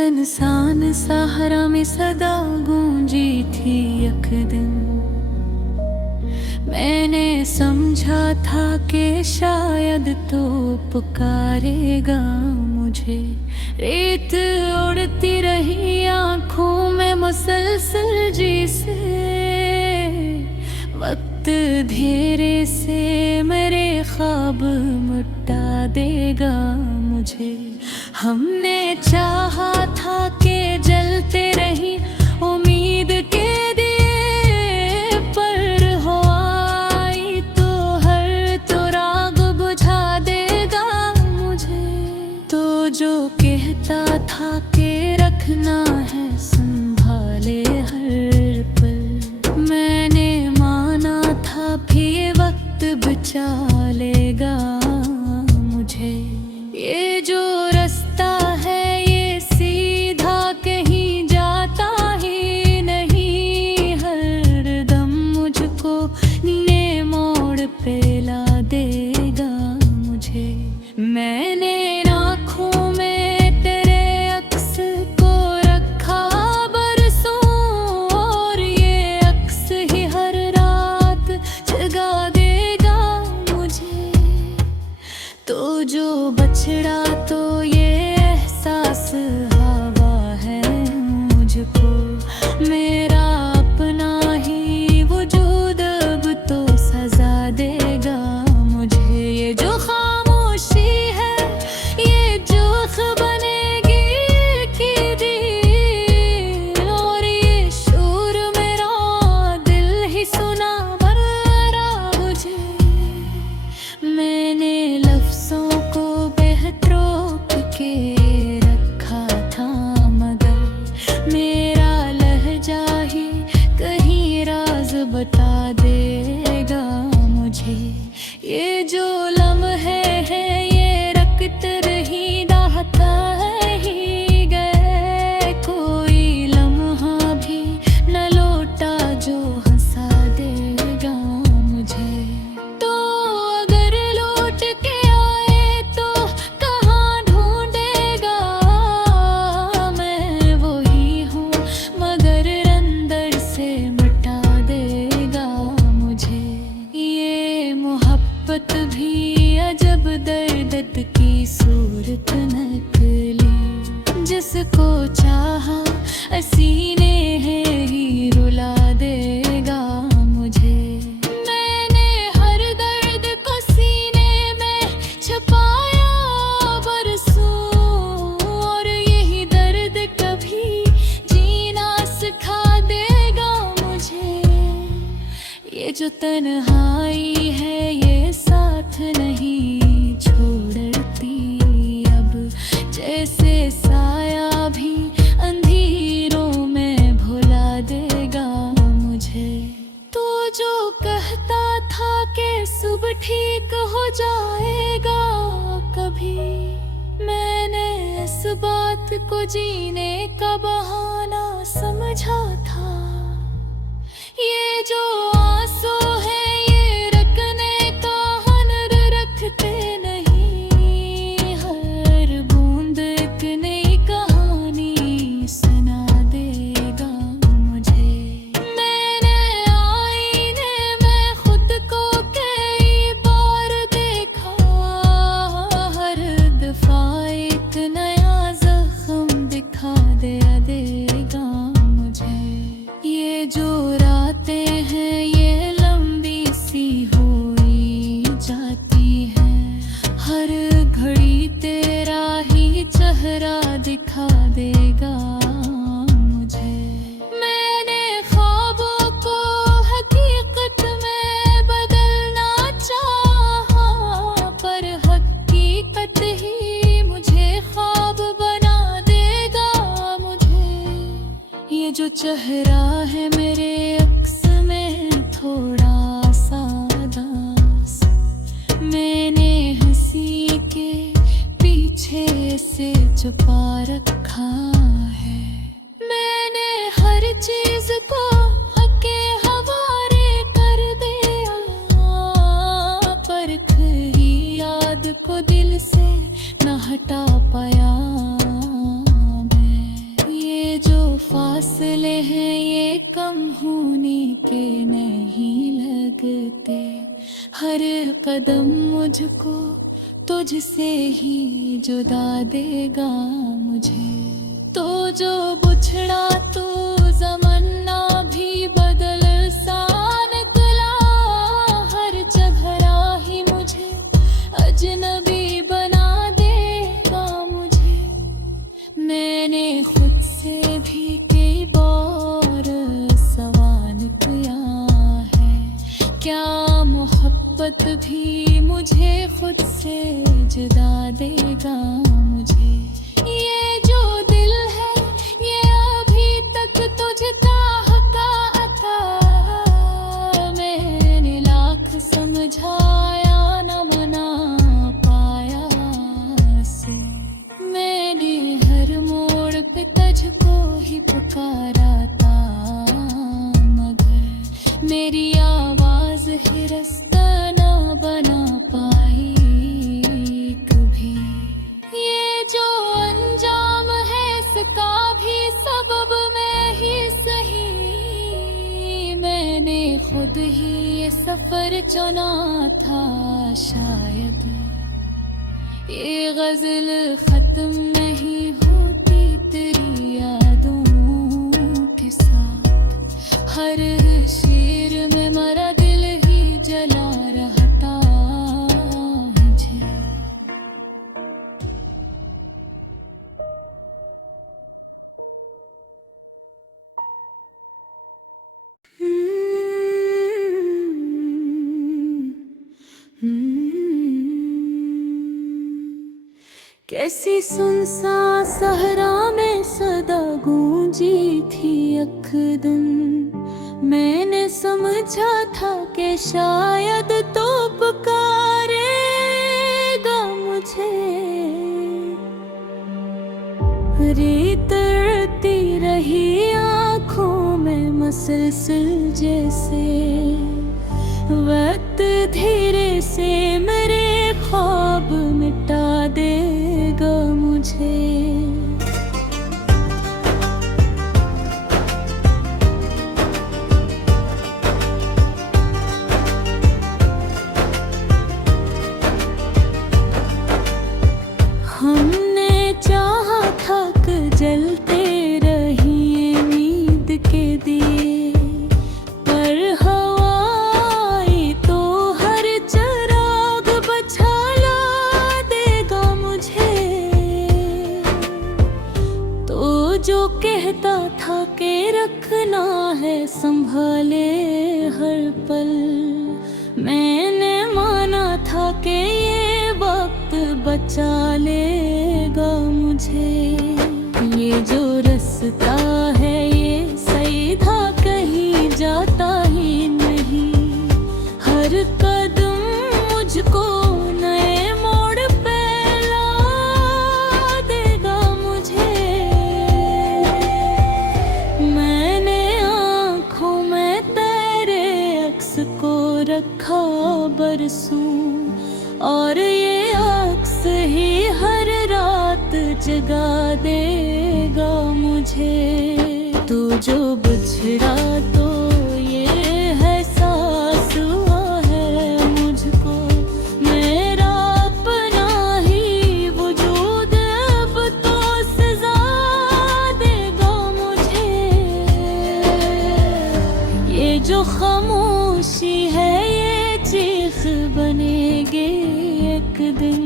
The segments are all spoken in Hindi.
इंसान सहारा में सदा गूंजी थी एक दिन। मैंने समझा था कि शायद तो पुकारेगा मुझे। रेत उड़ती रही आंखों में मुसलसल जी से। वक्त धीरे से मेरे ख्वाब मिटा देगा मुझे। हमने चाहा था कि जलते रही उम्मीद के दिए, पर हो आई तो हर चिराग बुझा देगा मुझे। तो जो कहता था कि रखना है संभाले हर पल, मैंने माना था भी वक्त बचा लेगा मुझे। ये जो रास्ता है ये सीधा कहीं जाता ही नहीं, हर दम मुझको ने मोड़ पे ला देगा मुझे। मैंने आँखों में तेरे अक्स को रखा बरसों, और ये अक्स ही हर रात जगा देगा मुझे। तो जो बछड़ा तो ये एहसास हवा है मुझको, मेरा अपना ही वजूद अब तो सजा देगा मुझे। ये जो खामोशी है ये जोख बनेगी कि दिल, और ये शोर मेरा दिल ही सुना भरा मुझे। मैंने लफ्ज़ों को बेहतरोक के रखा था, मगर मेरा लहजा ही कहीं राज बता देगा मुझे। ये जो लम्हे हैं ये रखत रही दाहता ही गए, कोई लम्हा भी न लौटा जो हंसा देगा मुझे। तो अगर लौट के आए तो कहाँ ढूंढेगा, मैं वही हूँ मगर अंदर से मिटा देगा मुझे। ये मोहब्बत भी अजब दर्द की सूरत निकली, जिसको चाहा सीने है ही रुला देगा मुझे। मैंने हर दर्द को सीने में छुपाया बरसों, और यही दर्द कभी जीना सिखा देगा मुझे। ये जो तन्हाई है ये साथ नहीं छोड़ती अब, जैसे साया भी अंधेरों में भुला देगा मुझे। तो जो कहता था कि सुबह ठीक हो जाएगा कभी, मैंने इस बात को जीने का बहाना समझा था। ये जो आंसू है ये रखने का हुनर रखते नहीं, हर बूंद एक नई कहानी सुना देगा मुझे। मैंने आईने में खुद को कई बार देखा, हर दफा एक नया जख्म दिखा देगा मुझे। ये जो रातें हैं ये लंबी सी हुई जाती हैं, हर घड़ी तेरा ही चेहरा दिखा देगा मुझे। मैंने ख्वाबों को हकीकत में बदलना चाहा, पर हकीकत ही मुझे ख्वाब बना देगा मुझे। ये जो चेहरा है मेरे अक्स में थोड़ा सा दास, मैंने हंसी के पीछे से छुपा रखा है। मैंने हर चीज को हके हवाले कर दिया, परख ही याद को दिल से न हटा पाया मैं। होने के नहीं लगते, हर कदम मुझको तुझसे ही जुदा देगा मुझे। तो जो बुछड़ा तू ज़माना भी बदल सा निकला, हर जगह ही मुझे अजनबी बना देगा मुझे। मैंने खुद से भी कई बार सवाल किया है, क्या मोहब्बत भी मुझे खुद से जुदा देगा मुझे। ये जो दिल है ये अभी तक तुझे चाहता था, मैंने लाख समझाया न मना पाया से। मैंने हर मोड़ पे तुझको ही पुकारा था, मगर मेरी आवाज ही रास्ता न बना पाई कभी। ये जो अंजाम है इसका भी सबब मैं ही सही, मैंने खुद ही ये सफर चुना था शायद। ये गजल खत्म नहीं होती तेरी यादों के साथ, हर शेर में मरा दिल ही जला रहता मुझे। कैसी सुनसान सहरा में सदा गूंजी थी यकदम, मैंने समझा था कि शायद तो पुकारेगा मुझे। रेत रती रही आँखों में मसलसल जैसे, वक्त धीरे से मेरे ख्वाब मिटा देगा मुझे। हमने चाहा था कि जलते रहिए नींद के दिए, पर हवाई तो हर चिराग बझाला देगा मुझे। तो जो कहता था कि रखना है संभाले हर पल, मैंने माना था कि ये वक्त बचा लेगा मुझे। ये जो रास्ता है ये सीधा कहीं जाता ही नहीं, हर कदम मुझको नए मोड़ पे ला देगा मुझे। मैंने आँखों में तेरे अक्स को रखा बरसों, और ये अक्स ही हर रात जगा देगा मुझे। तू जो बिछड़ा तो ये एहसास हुआ है मुझको, मेरा अपना ही वजूद अब तो सजा देगा मुझे। ये जो खामोशी है ये चीख बनेगी एक दिन,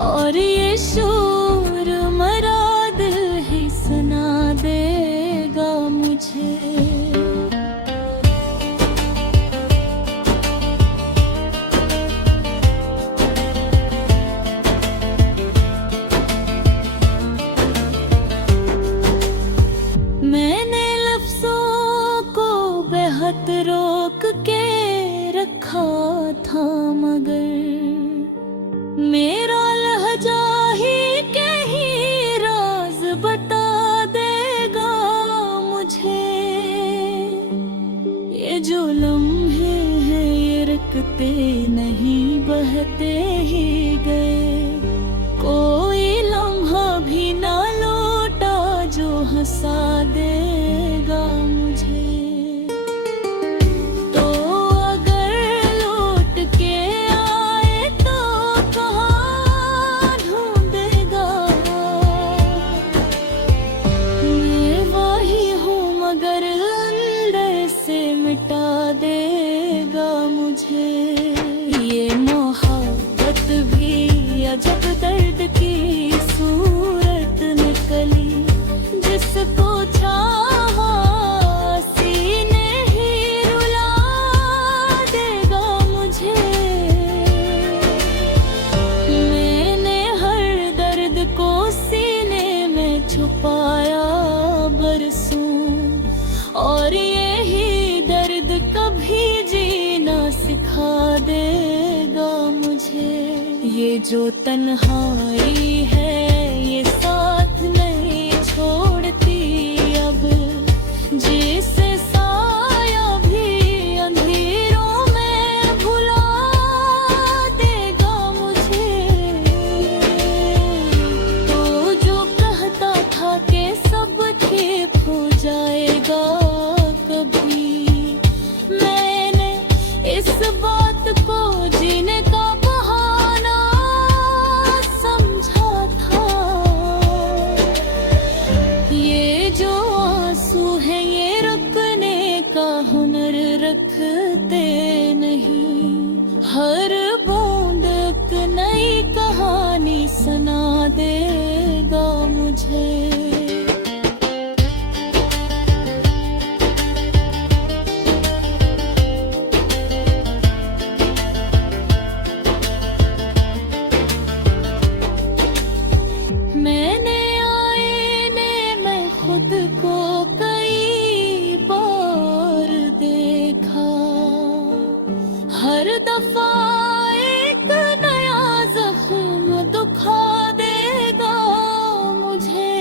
और ये शोर मरा दिल ही सुना देगा मुझे। मैंने लफ्ज़ों को बेहद रोक के रखा था, मगर मेरा लहजा ही कहीं राज बता देगा मुझे। ये जो लम्हे हैं ये रुकते नहीं बहते ही गए, कोई लम्हा भी ना लौटा जो हंसा देगा मुझे। मुझे। ये मोहब्बत भी अजब दर्द की सूरत निकली, जिसको चाहा सीने ही रुला देगा मुझे। मैंने हर दर्द को सीने में छुपाया बरसों, और यही दर्द कभी जीना सिखा देगा मुझे। ये जो तन्हाई है ये साथ नहीं छोड़ती अब, जिसे साया भी अंधेरों में भुला देगा मुझे। तो जो कहता था कि सब ठीक हो जाएगा कभी, मैंने इस बात को जीने का बहाना समझा था। ये जो आंसू है ये रुकने का हुनर रखते नहीं, हर बूंद एक नई कहानी सुना देगा मुझे। मैंने आईने में खुद को कई बार देखा, हर दफा एक नया जख्म दुखा देगा मुझे।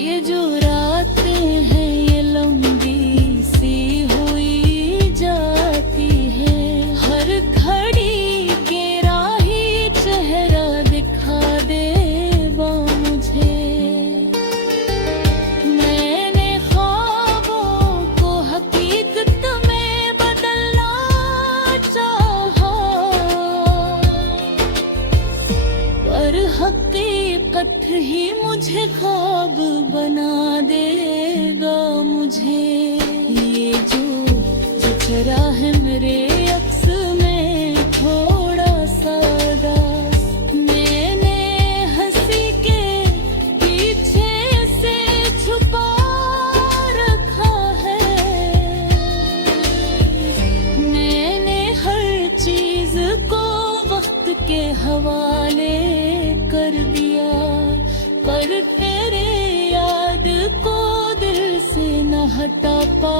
ये जो रातें हैं ये लंबी सी हुई जाती है, हर घड़ी के राही चेहरा दिखा देगा मुझे। मैंने ख्वाबों को हकीकत में बदलना चाहा, पर हकीकत ही मुझे ख्वाब बना देगा मुझे। ये जो जचरा है मेरे अक्स में थोड़ा सा दास, मैंने हंसी के पीछे से छुपा रखा है। मैंने हर चीज को वक्त के हवाले कर दिया, पर तेरे याद को दिल से न हटा पा